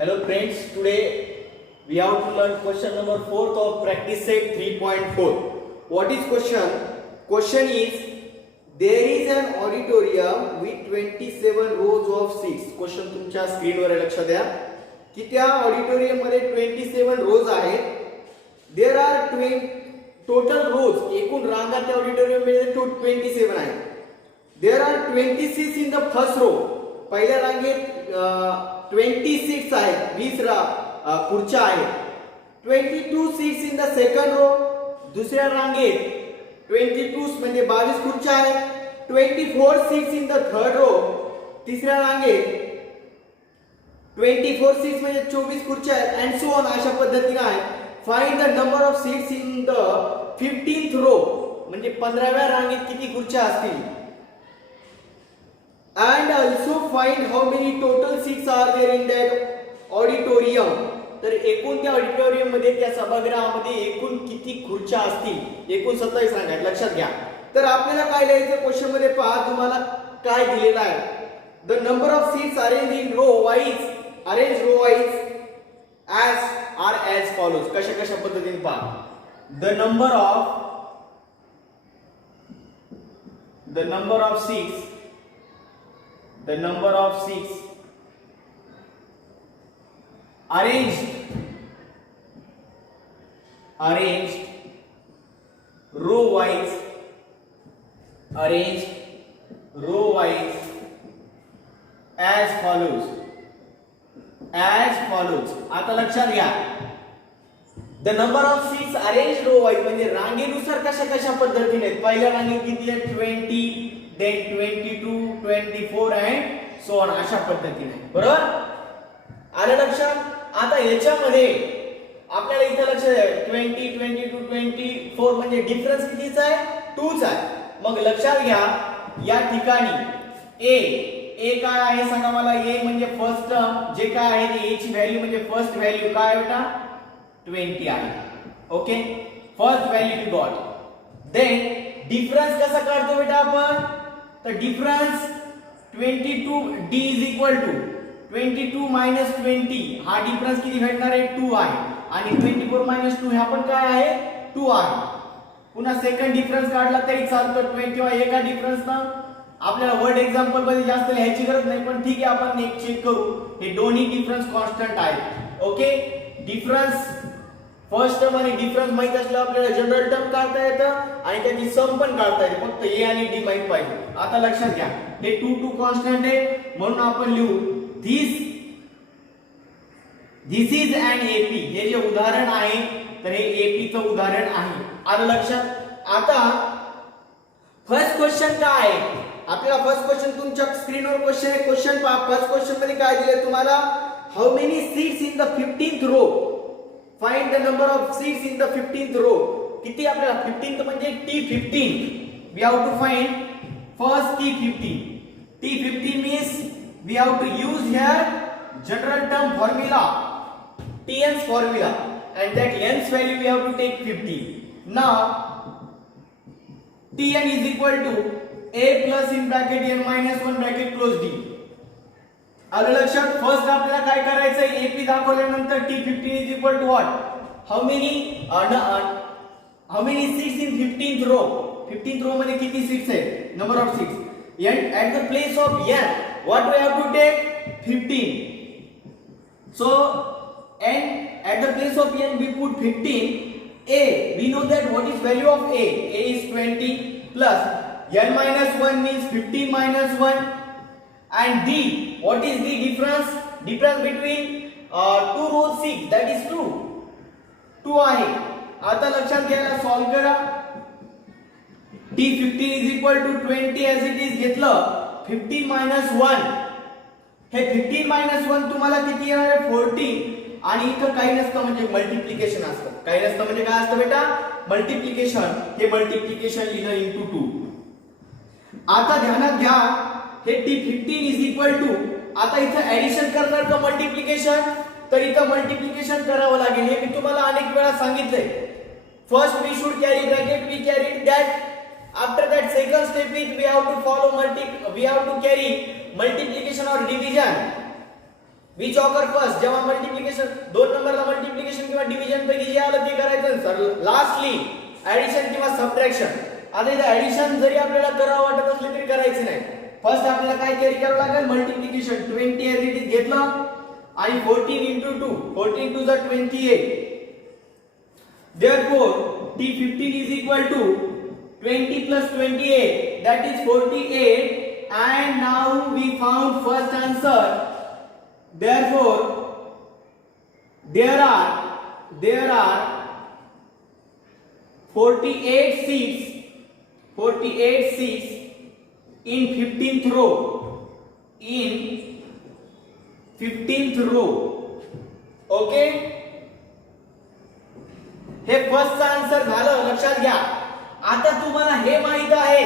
Hello friends, today we have to learn question number 4 of practice set 3.4. What is question? Question is there is an auditorium with 27 rows of seats. Question तुमच्या स्क्रीनवर आहे, लक्षात द्या की त्या auditorium मध्ये 27 रोज आहेत. There are 20 total rows, एकूण रांगा त्या ऑडिटोरियम मध्ये 27 आहेत. There are 20 seats in the first row. पहिल्या रांगेत 20 सीट्स आहेत, 20 खुर्च्या आहेत. 22 seats in the second row, दुसऱ्या रांगेत 22 म्हणजे 22 खुर्च्या आहेत. 24 seats in the third row, तिसऱ्या रांगेत 24 सीट्स म्हणजे 24 खुर्च्या आहेत. अँड सो ऑन, अशा पद्धतीने आहे. Find the number of seats in the 15th row, म्हणजे 15व्या रांगेत किती खुर्च्या असतील. And also find how many total seats are there in that auditorium. तर एकूण त्या ऑडिटोरियम मध्ये, त्या सभागृहामध्ये एकूण किती खुर्च्या असतील. एकूण 27 रांगा आहेत, लक्षात घ्या. तर आपल्याला काय लिहायचं क्वेश्चन मध्ये पहा, तुम्हाला काय दिलेलं आहे. The number of seats arrange in row wise, arrange row wise as follows. कशा पद्धतीने पहा. The number of seats, the number of seats arranged row wise as follows. आता लक्षात घ्या, the number of seats arrange row wise म्हणजे रांगेनुसार कशा पद्धतीने. पहिल्या रांगेत किती आहे? 20, then 22, 24 and so on, अशा पद्धतीने. बरोबर आलं लक्षात. आता याच्यामध्ये आपल्याला इथे लक्षात आहे 20, 22, 24 म्हणजे डिफरन्स कितीचा आहे? 2चा आहे. मग लक्षात घ्या, या ठिकाणी ए काय आहे सांगा मला. ए म्हणजे फर्स्ट टर्म, जे काय आहे ए ची व्हॅल्यू म्हणजे फर्स्ट व्हॅल्यू काय बेटा? 20 आहे. Okay, first value you got. Then difference कसा काढतो बेटा आपण? तर difference 22 d is equal to 22 minus 20. हा डिफरन्स किती भेटणार आहे? 2 आहे. आणि 24 मायनस 2 हा पण काय आहे? 2 आहे. पुन्हा सेकंड डिफरन्स काढला तरी चालतो. 20 किंवा एका डिफरन्स ना आपल्याला वर्ड एक्झाम्पल मध्ये जास्त लिहायची गरज नाही, पण ठीक आहे आपण एक चेक करू. हे दोन्ही डिफरन्स कॉन्स्टंट आहेत. ओके, डिफरन्स फर्स्ट टर्म आणि डिफरन्स माहित असल्यावर आपल्याला जनरल टर्म काढता येतं आणि त्याची सम पण काढता येते. फक्त ए आणि डी माहित पाहिजे. आता लक्षात घ्या, हे 2 कॉन्स्टंट आहे म्हणून आपण लिहू दिस इज अन एपी. हे जे उदाहरण आहे तर हे एपी चं उदाहरण आहे. आलं लक्षात. आता फर्स्ट क्वेश्चन काय आहे? आपल्याला फर्स्ट क्वेश्चन तुमच्या स्क्रीनवर क्वेश्चन आहे. क्वेश्चन पहा. फर्स्ट क्वेश्चन मध्ये काय दिले तुम्हाला? How many seats in the 15th row. Find the number of seats in the 15th row. किती आपल्याला? 15th म्हणजे T15. We have to find first T15. T15 means we have to use here general term formula, Tn's formula, and that n's value we have to take 50. Now Tn is equal to a plus in bracket n minus 1 bracket close d. आलं लक्षात. First आपल्याला काय करायचं? AP दाखवल्यानंतर T15 is equal to what? How many seats in 15th row? 15th row मध्ये किती seats आहेत? Number of seats. And at the place of n, what we have to take? 15. So, and at the place of n we put 15. A, we know that what is value of A? A is 20 plus n minus 1 means 15 minus 1. And D, what is the difference? Difference between 2 rows 6, that is 2 आहे. आता लक्षात घ्या, solve करा. T15 is equal to 20 as it is घेतलं. 15 minus 1, हे 15 minus 1 तुम्हाला किती येणार आहे? 14. आणि इथं काही नसतं म्हणजे मल्टिप्लिकेशन असतं. काही नसतं म्हणजे काय असतं बेटा? मल्टिप्लिकेशन. हे मल्टिप्लिकेशन लिहिलं into 2. आता ध्यानात घ्या, हे T15 is equal to, आता इथं ऍडिशन करणार का मल्टिप्लिकेशन? तर इथं मल्टिप्लिकेशन करावं लागेल. हे मी तुम्हाला अनेक वेळा सांगितलंय. First we should carry bracket, we carry that. After that second step is we have to carry multiplication or division. Which occur first, जेव्हा मल्टिप्लिकेशन 2 नंबरला मल्टिप्लिकेशन किंवा डिव्हिजन पैकी जे आलं ते करायचं सर. लास्टली ऍडिशन किंवा सबट्रॅक्शन. आता इथे ऍडिशन जरी आपल्याला करावं वाटत असले तरी करायचं नाही. फर्स्ट आपल्याला काय कॅरी करावं लागेल, मल्टिप्लिकेशन 20 एज इट इज घेतलं आणि 14 into 2, 14 2 is 28. Therefore T15 is equal to 20 plus 28, that is 48. And now we found first answer. Therefore there are 48 seats in 15th row. In 15th row. Okay, हे first answer झालं, लक्षात घ्या. आता तुम्हाला हे माहित आहे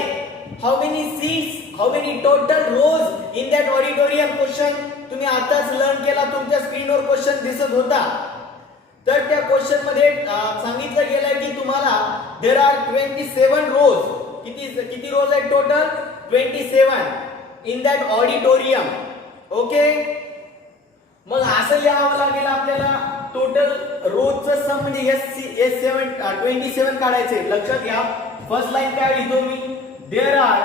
how many seats, how many total rows in that auditorium. Question तुम्ही आताच लर्न केला, तुमच्या स्क्रीनवर क्वेश्चन दिसत होता. तर त्या क्वेश्चन मध्ये सांगितलं गेलंय की तुम्हाला देयर आर 27 रोज. किती रोज आहेत total? 27 in that auditorium. Okay, मग असं लिहावं लागेल आपल्याला टोटल रोजचं सम म्हणजे S7 27 काढायचे. लक्षात घ्या, फर्स्ट लाईन काय लिहितो मी, there are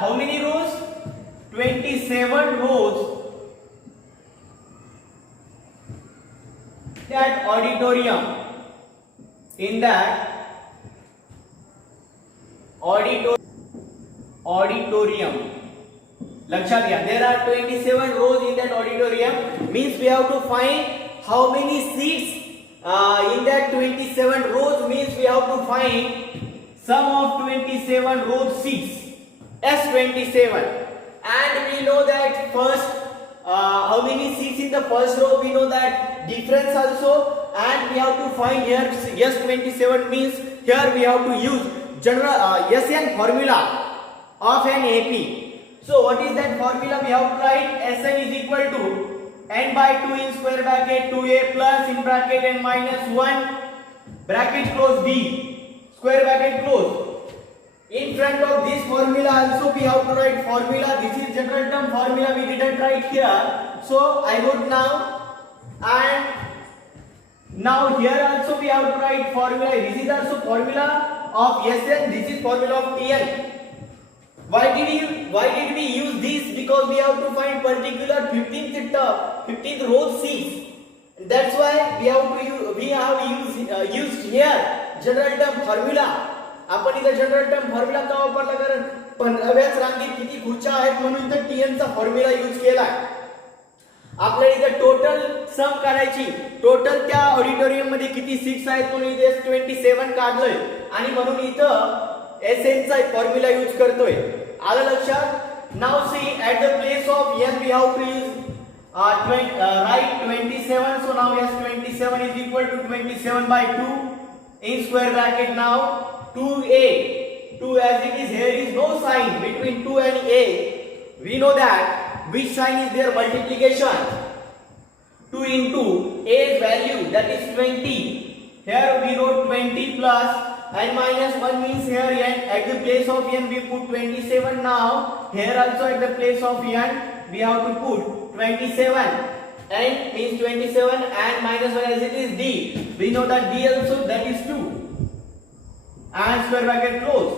how many rows, 27 rows that auditorium. In that auditorium, लक्षात घ्या, there are 27 rows in that auditorium. Means we have to find how many seats in that 27 rows. Means we have to find sum of 27 row seats, S27. And we know that first how many seats in the first row, we know that difference also. And we have to find here S27 means here we have to use general SN formula of an AP. So what is that formula? We have to write Sn is equal to n by 2 in square bracket 2a plus in bracket n minus 1 bracket close b square bracket close. In front of this formula also we have to write formula. This is general term formula, we didn't write here. So I would now, and now here also we have to write formula. This is also formula of Sn, this is formula of Tn. Why did we use this? Because we have to find particular 15th row seats. That's why we have used here general term formula. आपण इथे general term formula का वापरला, कारण 15व्याच रांगेत किती खुर्च्या आहेत म्हणून इथे टीएन चा फॉर्म्युला यूज केलाय. आपल्याला इथे टोटल सम काढायची, टोटल त्या ऑडिटोरियम मध्ये किती सीट्स आहेत म्हणून इथे 27 काढलोय आणि म्हणून इथं एसएन चा फॉर्म्युला यूज करतोय. आलं लक्षात? Now see at the place of n we have to use write 27. So now S27 is equal to 27 by 2 in square bracket. Now 2a, 2 as it is, here is no sign between 2 and a. We know that which sign is there, multiplication. 2 into a's value, that is 20. Here we wrote 20 plus and minus 1 means here n, at the place of n we put 27. Now here also at the place of n we have to put 27. N means 27 and minus 1 as it is d. We know that d also, that is 2. And square bracket close.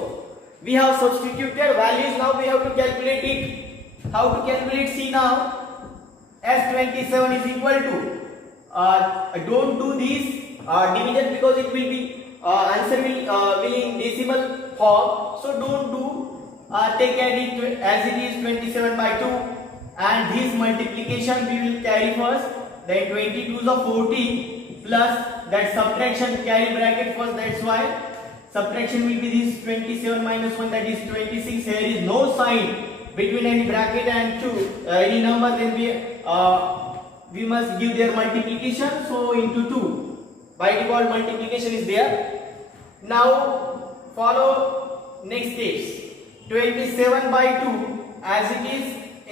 We have substituted values. Now we have to calculate it. How to calculate? See now, S27 is equal to don't do this division because it will be answer will in decimal form. So don't do take as it is 27 by 2, and this multiplication we will carry first. Then 22 is 40 plus that subtraction carry bracket first. That's why subtraction will be this 27 minus 1, that is 26. Here is no sign between any bracket and any number, then we must give their multiplication. So into 2, by default multiplication is there. Now follow next steps. 27 by 2 as it is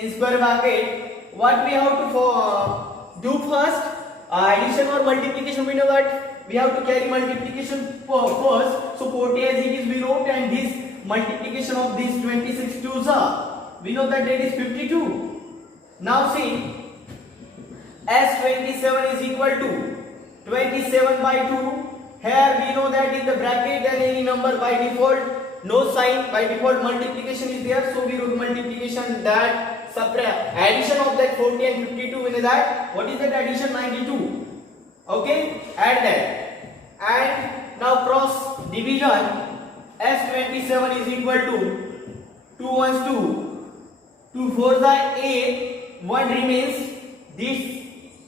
in square bracket. What we have to do first? Addition or multiplication, we know that we have to carry multiplication first. So 40 as it is we wrote, and this multiplication of this 26 2s are, we know that is 52. Now see, S27 is equal to 27 by 2. Here we know that in the bracket and any number by default no sign, by default multiplication is there, so we wrote multiplication, that subtract addition of that 40 and 52 in that. What is that addition? 92. Okay, add that. And now cross division. S27 is equal to 2 ones 2, 2 fours are 8, 1 remains. This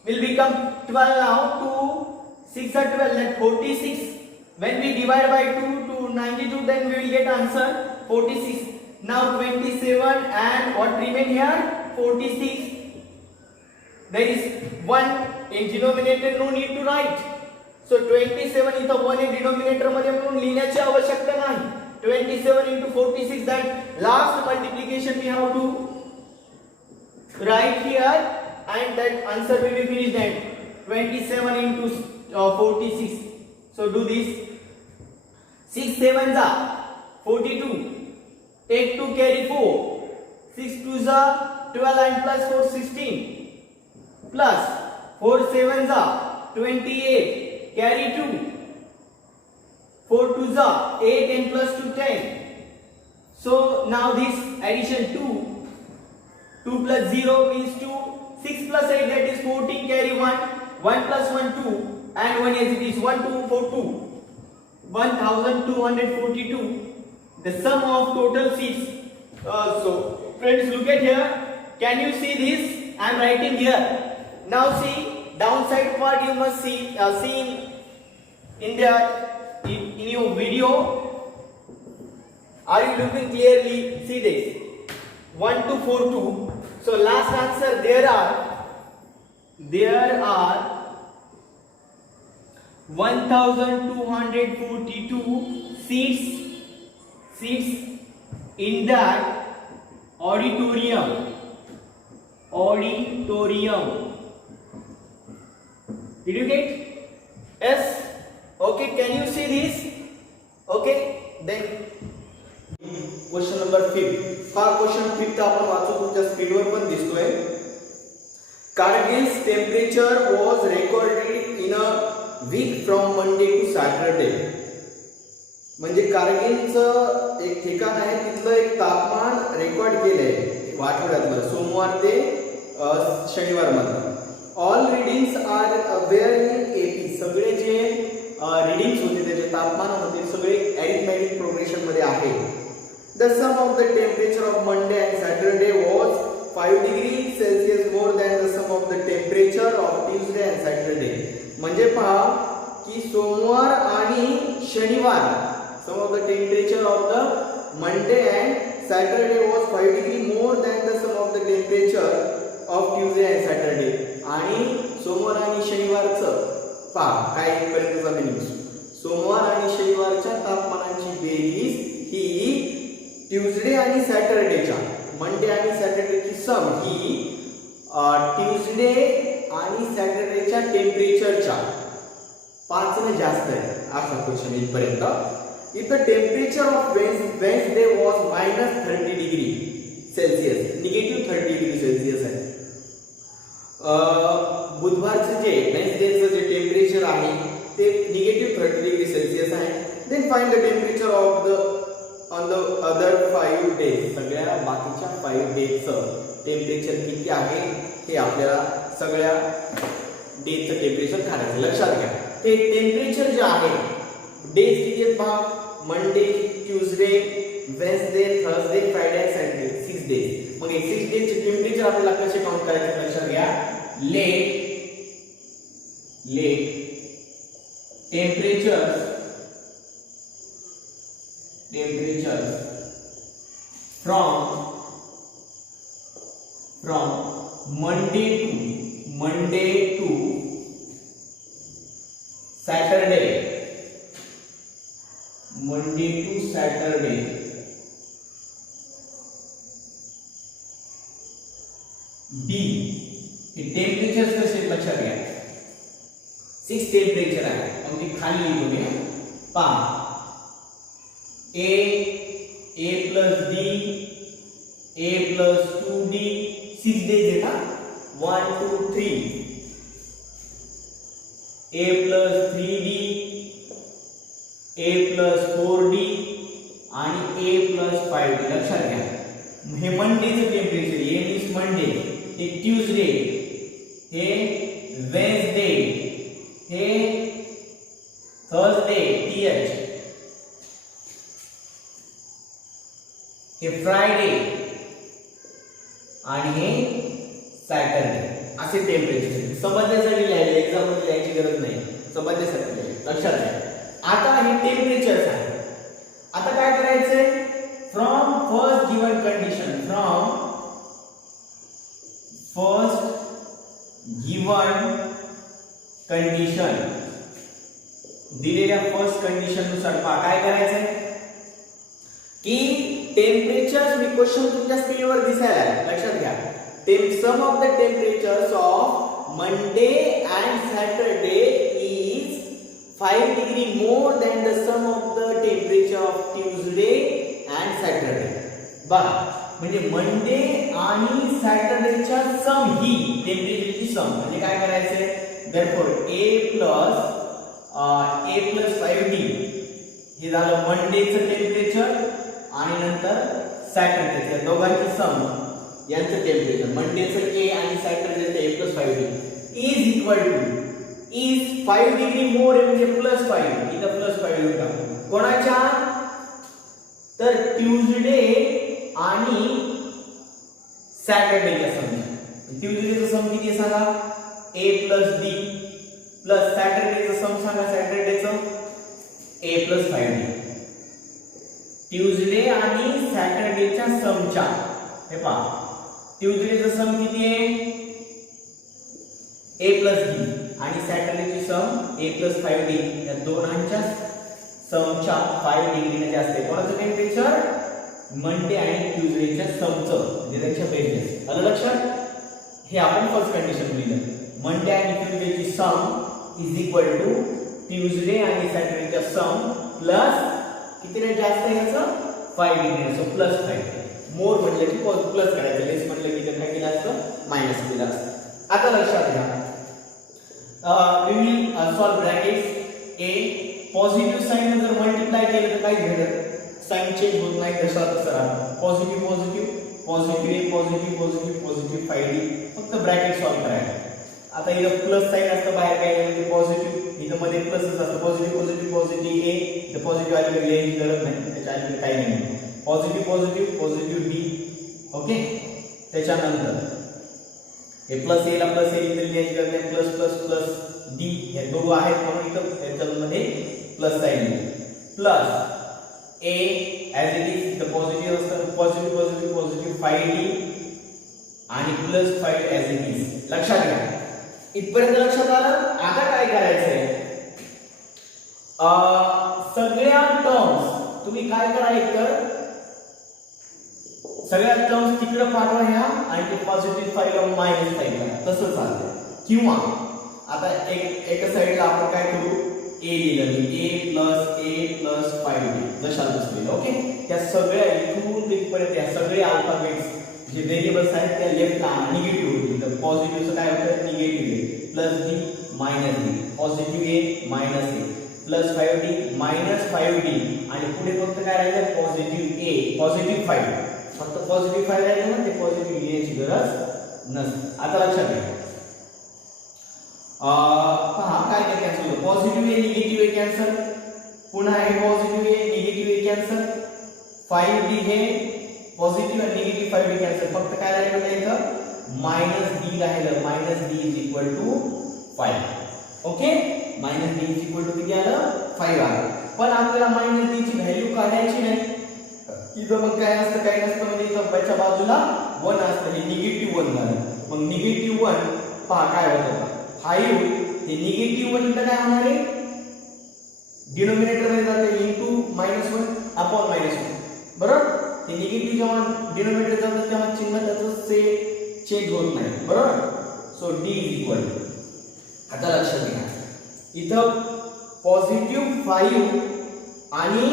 will become 12 now. 2 6 are 12, that 46. When we divide by 2 to 92, then we will get answer 46. Now 27 and what remain here? 46. There is 1 in denominator, no need to write. So 27 इथं 1 in denominator मध्ये म्हणून लिहिण्याची आवश्यकता नाही. 27 into 46, that last multiplication we have to write here, and that answer will be finished then. 27 into 46. So do this. 6 7s are 42. Take 2, carry 4. 6 2s are 12 and plus 4 16. Plus 4 7s are 28. Carry 2. 4 2s are 8 and plus 2 10. So now this addition 2. 2 plus 0 means 2. 6 plus 8, that is 14. Carry 1. 1 plus 1 2. And 1 as it is 1 2 4 2. 1242. The sum of total seats. So friends, look at here. Can you see this? I am writing here. Now see, downside part you must see in your video. Are you looking clearly? See this. 1242. So last answer, there are 1242 seats in that auditorium. Did you get? Yes. Okay, can you see this? Okay, then question number 5. हा question 5 आपण वाचू, तुमच्या स्क्रीनवर पण दिसतोय. Kargil's temperature was recorded in a week from Monday to Saturday. म्हणजे कारगिलचं एक ठिकाण आहे, तिथलं एक तापमान रेकॉर्ड केलंय आठवड्यातलं, सोमवार ते शनिवार मध्ये. All readings are were in AP. सगळे जे रीडिंग्स होते, त्याचे तापमान होते, सगळे अरिथमेटिक प्रोग्रेशन मध्ये आहे. The sum of the temperature of Monday and Saturday was 5 degrees Celsius more than the sum of the temperature of Tuesday and Saturday. म्हणजे पहा की सोमवार आणि शनिवार, sum of the temperature of the Monday and Saturday was 5 degree more than the sum of the temperature of Tuesday and Saturday. आणि सोमवार आणि शनिवारचं पहा काय पर्यंतचा मिनिंग. सोमवार आणि शनिवारच्या तापमानाची बेरीज ही ट्यूजडे आणि सॅटरडेच्या, मंडे आणि सॅटरडेची सम ही ट्यूजडे आणि सॅटरडेच्या टेम्परेचरच्या 5 ने जास्त आहे. असा क्वेश्चन इथपर्यंत. If the temperature of Wednesday was -30 degree Celsius, -30 degree Celsius आहे. बुधवारचं जे वेन्सडेचं जे टेम्परेचर आहे ते -30 डिग्री सेल्सिअस आहे. Then find the temperature of the on the other 5 days. सगळ्या बाकीच्या 5 डेजचं टेम्परेचर किती आहे हे आपल्याला सगळ्या डेजचं टेम्परेचर काढायचं. लक्षात घ्या, ते टेम्परेचर जे आहे डेज किती आहेत पहा. Monday, Tuesday, Wednesday, Thursday, Friday आणि सॅटरडे, 6 डेज. मग हे 6 डेजचे टेम्परेचर आपल्याला कसे काउंट करायचे लक्षात घ्या. Let temperature from Monday to Saturday. B. Temperature कसे लक्षात घ्या. 6 टेम्परेचर आहे, मग ते खाली लिहून घ्या. पहा A plus D, A plus 2D, C 6 days आहे ना 1 2 3 a plus 3d a plus 4d आणि a plus 5d लक्षात घ्या. हे मंडेचं टेम्परेचर हे इज मंडे, हे ट्यूजडे, हे वेन्सडे, हे थर्सडे th, हे फ्रायडे आणि हे सॅटरडे असे टेम्परेचर समजण्यासाठी लिहायचे, एक्झाम मध्ये लिहायची गरज नाही, समजण्यासाठी लिहायचे. लक्षात घ्या. आता हे टेम्परेचर आहे. आता काय करायचंय, from first given condition, from first given condition, दिलेल्या फर्स्ट कंडिशन नुसार काय करायचंय की टेम्परेचर मी क्वेश्चन तुमच्या स्क्रीनवर दिसायला लक्षात घ्या. Sum of the temperatures of Monday and Saturday is 5 degree more than the sum of the temperature of Tuesday and Saturday. बघा म्हणजे मंडे आणि सॅटरडेच्या सम ही टेम्परेचरची सम म्हणजे काय करायचंय, देअरफॉर a plus 5d हे झालं मंडेचं टेम्परेचर आणि नंतर सॅटरडेचं दोघांची सम यांचं टेम्परेचर, मंडेचं a आणि सॅटरडेचं a plus 5d is equal to, is 5 degree more म्हणजे +5, इथं +5 लिहून टाकू. कोणाच्या, तर ट्यूजडे आणि सॅटरडेच्या सम. ट्यूजडेचं सम किती आहे सांगा, a plus d प्लस सॅटरडेचं सम सांगा, सॅटरडेचं a plus 5d. ट्यूजडे आणि सॅटरडेच्या समच्या हे पहा, ट्यूजडेचं सम किती आहे a plus d आणि सॅटरडेची सम a plus 5d, या दोघांच्या समच्या 5 डिग्रीने जास्त आहे. कोणाचं टेम्परेचर, मंडे आणि ट्यूजडेच्या समचं म्हणजे त्यांच्या बेसनेस. आलं लक्षात. हे आपण फर्स्ट कंडिशन लिहिलं, मंडे आणि ट्यूजडेची sum is equal to Tuesday आणि सॅटरडेच्या सम प्लस किती रे जास्त आहे याचं 5 डिग्री, सो +5. मोर म्हटलं की प्लस करायचं, लेस म्हटलं की काय केलं असतं मायनस केलं असतं. आता लक्षात घ्या, we will solve brackets. a positive sign जर मल्टिप्लाय केलं तर काय भेटत, साइन चेंज होत नाही, तसा तसं राहतं. Positive positive positive a positive positive positive 5d, फक्त ब्रॅकेट सॉल्व करायचं. आता इथं प्लस साइन असतं बाहेर काय म्हणजे पॉझिटिव्ह, इथं मध्ये प्लसच असतं, पॉझिटिव्ह पॉझिटिव्ह पॉझिटिव्ह a, इथं पॉझिटिव्ह आली लिहायची गरज नाही, त्याच्या आधी काही नाही. Positive positive positive b, okay. त्याच्यानंतर हे प्लस a ला प्लस a इथे लिहायची गरज नाही, प्लस प्लस प्लस d हे दोघं आहेत म्हणून इथं त्याच्यामध्ये plus sign plus a as it is, इथं पॉझिटिव्ह असतं, पॉझिटिव्ह पॉझिटिव्ह पॉझिटिव्ह 5d आणि प्लस 5 ॲज इट इज. लक्षात घ्या. इथपर्यंत लक्षात आलं. आता काय करायचंय, सगळ्या टर्म्स तुम्ही काय करा, एकतर सगळ्या टर्म्स तिकडे पाठवा ह्या आणि ते पॉझिटिव्ह फाईलला -5 करा, तसं चालतं. किंवा आता एका साईडला आपण काय करू, a लिहिलं मी a plus 5d जशा तसं. ओके. त्या सगळ्या इथून तिथपर्यंत या सगळे अल्फाबेट्स जे व्हेरिएबल्स आहेत त्या लेफ्टला निगेटिव्ह होतील. तर पॉझिटिव्हचं काय होतं, negative a plus d minus d, positive a minus a plus 5d minus 5d आणि पुढे फक्त काय राहिलं, पॉझिटिव्ह a पॉझिटिव्ह 5, फक्त पॉझिटिव्ह 5 राहिलं ना, ते पॉझिटिव्ह लिहायची गरज नसते. आता लक्षात घ्या, पहा काय काय कॅन्सल होतं, positive a negative a cancel, पुन्हा हे positive a negative a cancel, 5d हे पॉझिटिव्ह आणि निगेटिव्ह 5d कॅन्सल, फक्त काय राहिलं इथं -d राहिलं, -d is equal to 5. Okay, -d is equal to किती आलं, 5 आलं. पण आपल्याला -d ची व्हॅल्यू काढायची नाही. इथं मग काय असतं, काय नसतं, म्हणजे इथं बाजूच्या बाजूला 1 असतं, हे निगेटिव्ह 1 झालं. मग निगेटिव्ह 1 पहा काय होतं, 5 हे निगेटिव्ह 1 इथं काय होणार आहे, डिनोमिनेटर मध्ये जाते इनटू -1 अपॉन -1. बरोबर, हे निगेटिव्ह जेव्हा डिनोमिनेटर जातं तेव्हा चिन्ह त्याचं चेंज होत नाही. बरोबर. So d is equal to, आता लक्षात घ्या, इथं पॉझिटिव्ह 5 आणि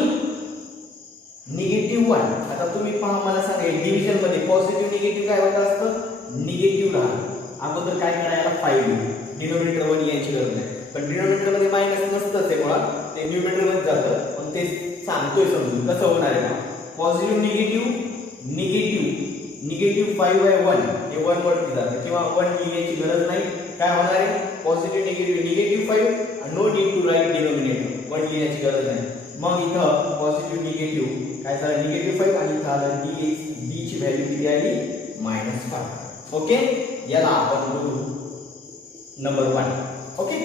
निगेटिव्ह 1. आता तुम्ही पहा, मला सांगा डिव्हिजन मध्ये पॉझिटिव्ह निगेटिव्ह काय होत असतं, निगेटिव्ह राहणार. अगोदर काय करायला 5 डिनोमिनेटर 1 यायची गरज नाही, पण डिनोमिनेटर मध्ये मायनस नसतंच आहे मुळात, ते न्यूमरेटर मध्ये जातं. पण ते सांगतोय समजून कसं होणार आहे ना, पॉझिटिव्ह निगेटिव्ह निगेटिव्ह निगेटिव्ह 5/1 हे 1 वरती जातं किंवा 1 लिहायची गरज नाही. काय होणार आहे, positive negative negative 5 no need to write denominator, 1 लिहायची गरज नाही. मग इथं पॉझिटिव्ह निगेटिव्ह काय झालं, निगेटिव्ह 5 आणि इथं आलं डी ची व्हॅल्यू किती आली, -5. ओके, याला आपण बोलू नंबर 1. ओके,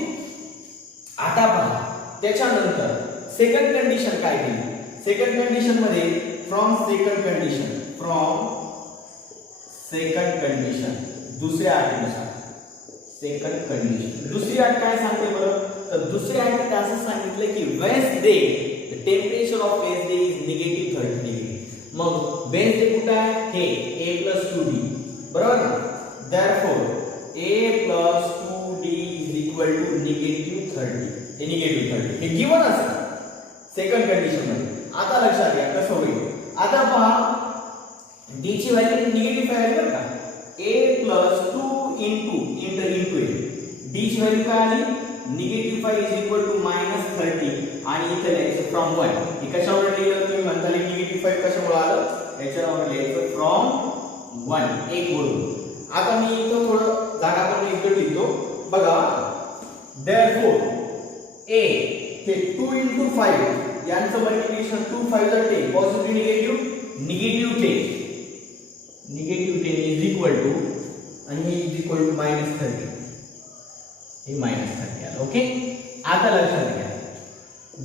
आता पहा त्याच्यानंतर सेकंड कंडिशन काय दिली. सेकंड कंडिशन मध्ये फ्रॉम सेकंड कंडिशन दुसऱ्या अटीनुसार सेकंड कंडिशन दुसरी अट काय सांगते बरं, तर दुसऱ्या अटीत असं सांगितलं की Wednesday the temperature of Wednesday is -30 degree. मग वेन्सडे कुठे आहे, हे a+2d बरोबर ना. therefore a+2d = -30. हे -30 हे गिवन असेल सेकंड कंडिशन मध्ये. आता लक्षात घ्या कसं होईल. आता पहा d ची व्हॅल्यू निगेटिव्ह आहे बरं का, a+2 into d ची व्हॅल्यू काय आली, -5 = -30 आणि इथे लिहायचं फ्रॉम 1. हे कशावर लिहिलं तुम्ही म्हणता, -5 कशामुळे आलं, याच्यावर लिहायचं फ्रॉम 1 एक वरून. आता मी इथं थोडं जागा पण इकडे लिहितो बघा. therefore a हे 2 into 5 यांचं multiplication 2 5 10 positive negative 10 is equal to आणि हे इज इक्वल टू -30. हे -30 आलं. ओके, आता लक्षात घ्या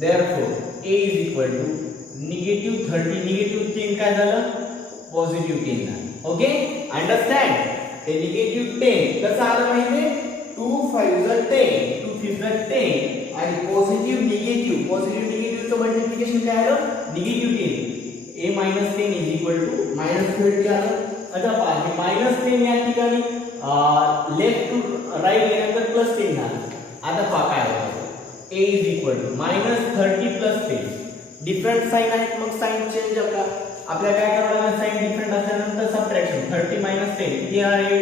therefore a is equal to -30 -10 काय झालं, पॉझिटिव्ह 10 झालं. Okay, understand. हे -10 कसं आलं माहिती आहे, 2 5 10 2 5 10 आणि पॉझिटिव्ह निगेटिव्हचं मल्टिप्लिकेशन काय आलं, -10. a - 10 इज इक्वल टू -30 आलं. आता पहा हे -10 या ठिकाणी लेफ्ट टू राईट गेल्यानंतर +10 झालं. आता पहा काय होतं, a is equal to -30 + 10 different sign आहेत, मग साइन चेंज आपल्याला काय करावं लागेल, साइन डिफरंट असल्यानंतर सबट्रॅक्शन 30 - 10 किती येणार आहे,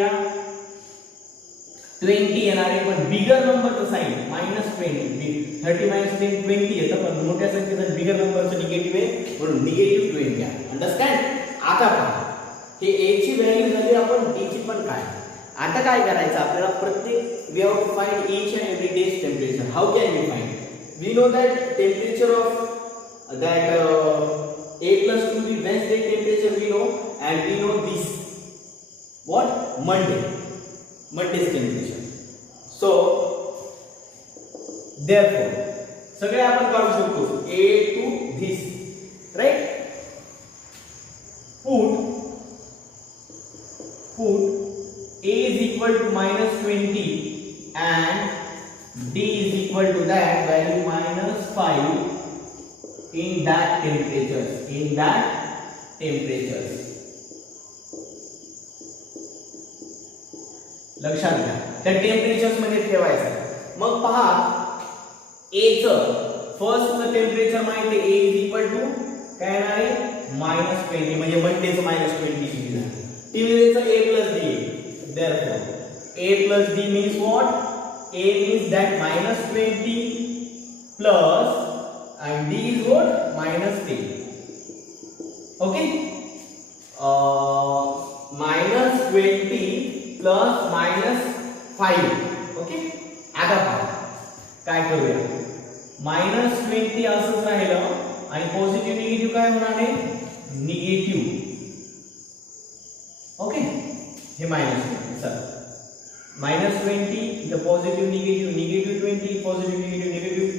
20 येणार आहे. पण बिगर नंबरचं साइन -20 30 - 10 20 येतं, पण मोठ्या संख्येचं बिगर नंबरचं निगेटिव्ह आहे म्हणून -20 आहे. अंडरस्टँड. आता पहा हे a ची व्हॅल्यू झाली, आपण d ची पण काय. आता काय करायचं आपल्याला, प्रत्येक we have to find each and every day's temperature. How can we find, we know that temperature of that a+2 the Wednesday temperature we know, and we know this what Monday's temperature. So therefore सगळे आपण काढू शकतो a to this, right. put a is equal to -20 and d is equal to that value -5 in that temperatures. लक्षात घ्या त्या temperatures मध्ये ठेवायचं. मग पहा a चं फर्स्ट टेम्परेचर माहिती आहे, a is equal to काय येणार आहे -20 म्हणजे मंडेचं -20 दिलं. टीव्हीचं a plus d. therefore a plus d means what, a means that -20 plus and d is what -10. okay, -20 plus -5. okay, आता पहा काय करूया, -20 असंच राहिलं आणि पॉझिटिव्ह निगेटिव्ह काय होणार आहे निगेटिव्ह. ओके, हे -20 सर -20 इथं positive negative 20 positive negative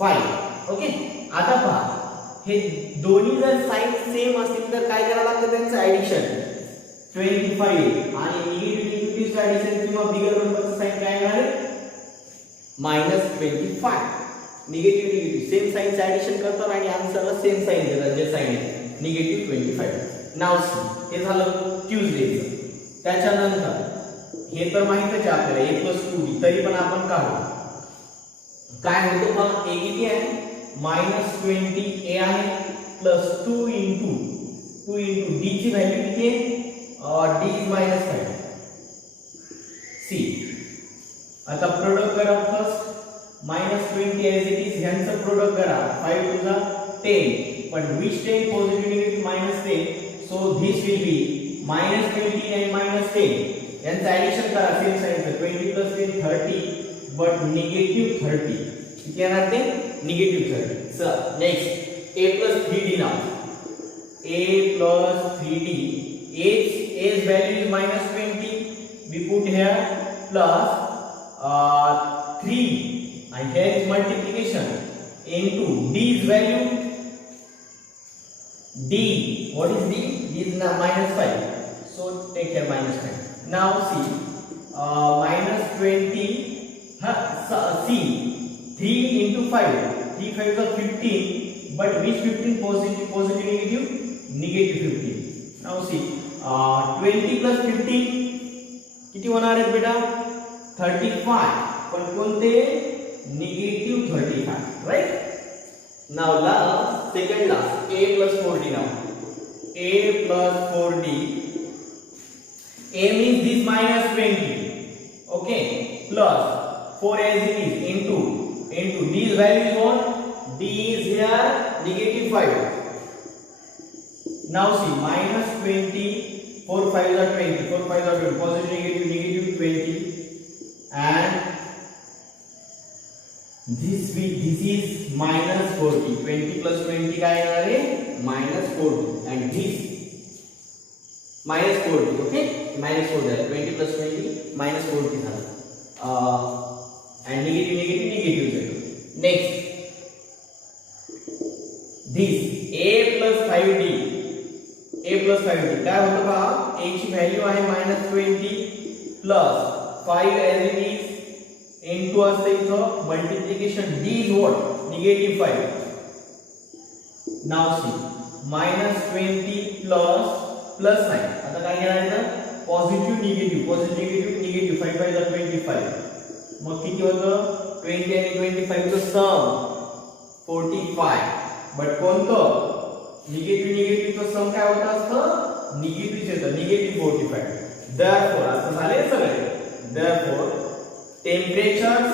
5. Okay, आता पहा हे दोन्ही जर साइन सेम असतील तर काय करावं लागतं, त्यांचं ऍडिशन 25 आणि निगेटिव्ह ऍडिशन किंवा बिगर नंबरचं साइन काय येणार आहे -25. निगेटिव्ह सेम साइनचं ऍडिशन करतात आणि आन्सरला सेम साइन देतात जे साइन आहे -25. नाव सी हे झालं ट्यूजडेचं. त्याच्यानंतर हे तर माहितच आहे आपल्याला a+2d, तरी पण आपण काढू. काय होतं मग a किती आहे -20 a आहे +2 into d ची व्हॅल्यू किती आहे D is -5. C. आता प्रोडक्ट करा फर्स्ट -20 as it is, ह्यांचं प्रोडक्ट करा 5 to the 10, but which 10 positive negative -10, so this will be -20 and -10. यांचं ऍडिशन करा सेम साइनचं 20 + 10 30, but -30 किती येणार ते -30. Sir next a + 3d now. a + 3d, a's value is -20, we put here plus 3 and here is multiplication into d's value. D, what is d? D is -5, so take here -5. Now see, -20, see 3 into 5, 3 5 are 15, but which 15 positive negative? -15. Now see, 20 + 15 किती होणार आहेत बेटा? 35, पण कोणते? -35, right? Now last, second last, a + 4d now. a + 4d, a means this -20, okay, plus 4 as it is into d's value is what? D is here -5. Now see, -20, 4 5 are 20, 4 5 are 20, positive negative -20, and this is -40. 20 + 20 काय येणार आहे? -40, and this -40, okay, -40 आहे. 20 + 20 -40 झालं, and negative zero. Next, this a + 5d, a + 5d काय होतं पहा? a ची value आहे -20 plus 5 as it is into असते इथं multiplication, d is what? -5. Now see, -20 plus 9, आता काय घेणार आहे? पॉझिटिव्ह निगेटिव्ह 5 5 are 25, मग किती होतं? 20 आणि 25 चं सम 45, बट कोणतं? निगेटिव्हचं सम काय होतं असतं? निगेटिव्ह येतं, -45. therefore असं झाले सगळे. therefore temperatures,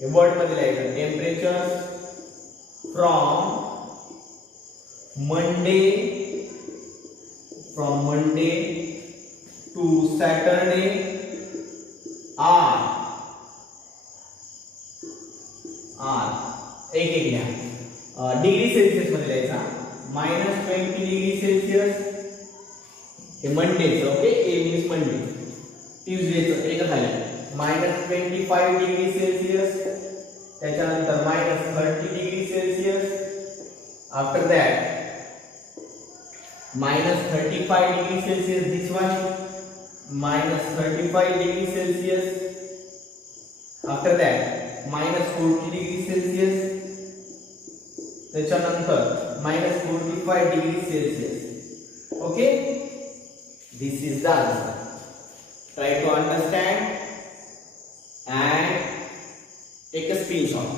हे वर्ड मध्ये लिहायचं, temperatures from Monday to Saturday are एक लिहा, डिग्री सेल्सियस मध्ये लिहायचा. -20 डिग्री सेल्सियस हे मंडेचं, ओके, ए मीन्स मंडे. ट्यूसडेचं एक झालं -25 डिग्री सेल्सियस, त्याच्यानंतर -30 degree Celsius, after that -35 degree Celsius, this one -35 degree Celsius, after that -40 degree Celsius, त्याच्यानंतर -45 degree Celsius. Okay, this is the answer. Try to understand and take a screenshot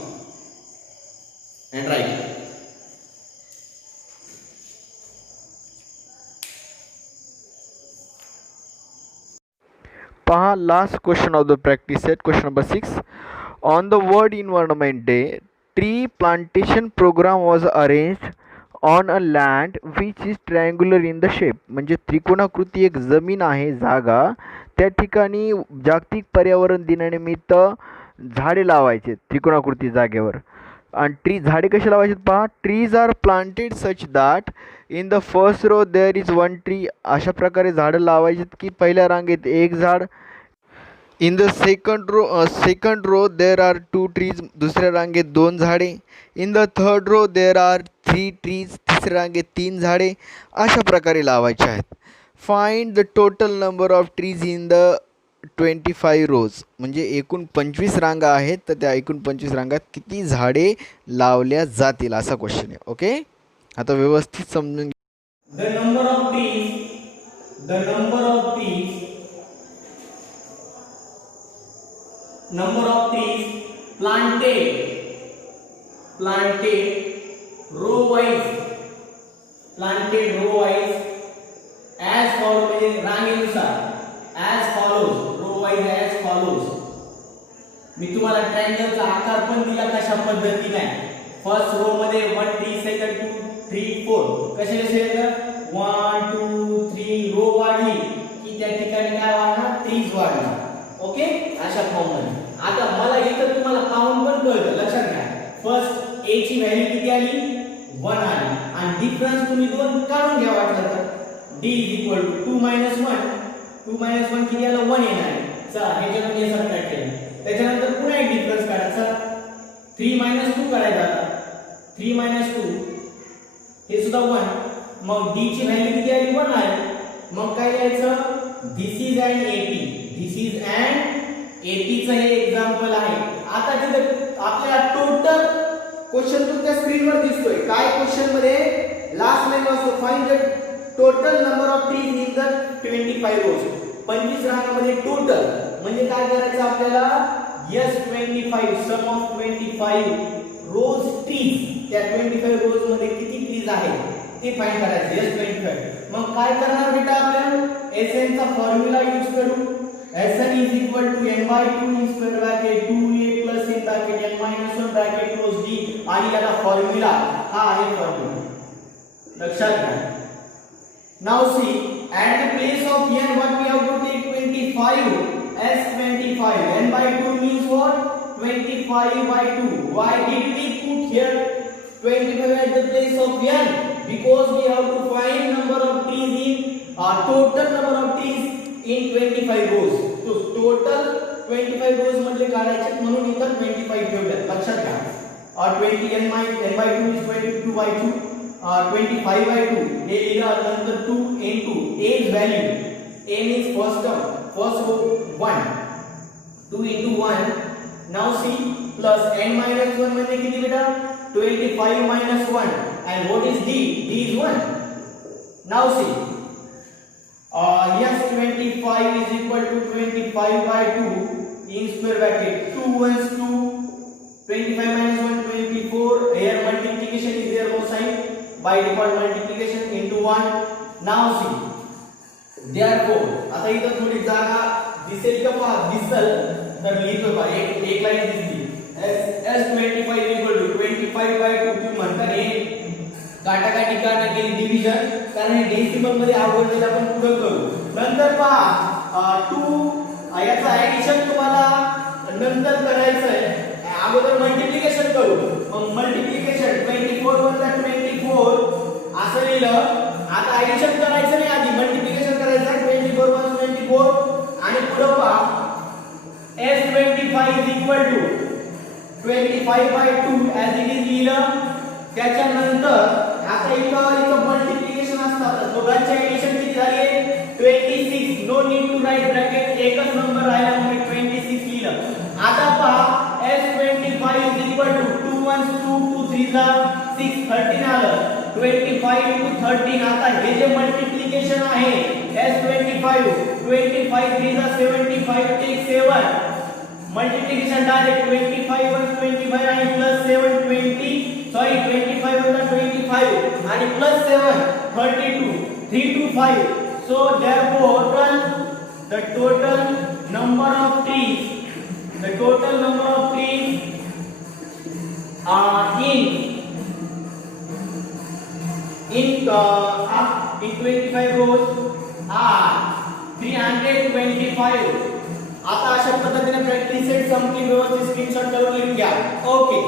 and write it. Paha, last question of the practice set, question number 6. On the World Environment Day, tree plantation program was arranged on a land which is triangular in the shape. म्हणजे त्रिकोणाकृती एक जमीन आहे, जागा, त्या ठिकाणी जागतिक पर्यावरण दिनानिमित्त झाडे लावायचे त्रिकोणाकृती जागेवर. आणि झाडे कशी लावायची पहा. Trees are planted such that in the first row there is one tree. अशा प्रकारे झाडं लावायची की पहिल्या रांगेत एक झाड. In the second row there are 2 trees. दुसऱ्या रांगेत 2 झाडे. In the third row there are 3 trees. तिसऱ्या रांगेत 3 झाडे. अशा प्रकारे लावायचे आहेत. Find the total number of trees in the 25 rows. म्हणजे एकूण 25 रांगा आहेत, तर त्या एकूण 25 रांगात किती झाडे लावल्या जातील असा क्वेश्चन आहे. ओके, आता व्यवस्थित समजून the number of trees planted row wise as follow म्हणजे रांगेनुसार as follows row wise as follows. मी तुम्हाला ट्रायंगलचा आकार पण दिला कशा पद्धतीने आहे. फर्स्ट रो मध्ये 1 3 सेकंड 2 3 4 कसे कसे येतात 1 2 3 रो वाढली की त्या ठिकाणी काय वाढणार ट्रीज वाढणार. ओके अशा फॉर्म मध्ये. आता मला इथं तुम्हाला पाहून पण कळलं लक्षात घ्या. फर्स्ट a ची व्हॅल्यू किती आली 1 आली आणि डिफरन्स तुम्ही दोन काढून घ्या वाटलं तर d 2 1 2 1 किती आलं 1 येणार आहे. चला ह्याच्यामध्ये सबट्रॅक्ट केलं. त्याच्यानंतर पुन्हा एक डिफरन्स काढायचा 3 2 करायचा. आता 3 2 हे सुद्धा 1. मग d ची व्हॅल्यू किती आली 1 आली. मग काय लिहायचं this is an ap. This is an ap चं हे एक्झाम्पल आहे. आता तिथे आपल्याला टोटल क्वेश्चन तुमच्या स्क्रीनवर दिसतोय. काय क्वेश्चन मध्ये लास्ट लाईन वाचतो find the total number of trees in the 25 रोज. 25 रांगांमध्ये टोटल म्हणजे काय करायचं आपल्याला S25 some of 25 rose trees. त्या 25 रोज मध्ये किती ट्रीज आहेत ते फाइंड करायचं S25. मग काय करणार बेटा आपण Sn चा फॉर्म्युला यूज करू. Sn is equal to n by 2 in square bracket 2a plus in bracket n minus 1 bracket close d. आणि याला फॉर्म्युला हा आहे फॉर्म्युला लक्षात घ्या. Now see at the place of n what we have to take 25 as 25. n by 2 means what 25 by 2. Why did we put here 25 at the place of n? Because we have to find number of trees in total number of trees in 25 rows. So total 25 rows मधले काढायचे म्हणून इथं 25 ठेवतात लक्षात घ्या. 20 n by 2 is 22 by 2. 25 by 2 हे लिहिलं नंतर 2 into a's value. a means first term first row 1 2 into 1. Now see plus n minus 1 म्हणजे किती बेटा 25 minus 1 and what is d? d is 1. Now see yes 25 is equal to 25 by 2 in square bracket 2 ones 2 25 minus 1 24. Here multiplication is there both side by default multiplication into 1. Now see therefore आता इथं थोडी जागा दिसेल का पहा दिसल तर लिहितो पहा एक लाईन दिसली S25 equal to 25 by 2. तुम्ही म्हणता हे काटाकाटी का ना केली डिव्हिजन कारण हे डेसिमल मध्ये आवडलेलं आपण पुढे करू. नंतर पहा 2 याचा ऍडिशन तुम्हाला नंतर करायचं आहे. अगोदर मल्टिप्लिकेशन करू. मग मल्टिप्लिकेशन 24 वजा 24 असं लिहिलं. आता ऍडिशन करायचं नाही आधी मल्टिप्लिकेशन करायचं 24 वजा 24 आणि पुढे पहा S25 is equal to 25 by 2 as it is लिहिलं. त्याच्यानंतर आता इथं मल्टिप्लिकेशन असतात दोघांचे ऍडिशन किती झाले 26. No need to write bracket एकच नंबर राहिला म्हणून 26 लिहिलं. आता पहा S25 is equal to 2 1 2 2 3 जा 6 13 आलं 25 into 13. आता हे जे मल्टिप्लिकेशन आहे S25 25 3 जा 75 take 7 मल्टिप्लिकेशन डायरेक्ट 25 1 25 आणि प्लस 7 25 वजा 25 आणि plus 7 32 3 to 5. So therefore the total number of trees in 25 rows are 325. आता अशा पद्धतीने प्रॅक्टिस सेट संपली. व्यवस्थित स्क्रीनशॉट करून लिहून घ्या. ओके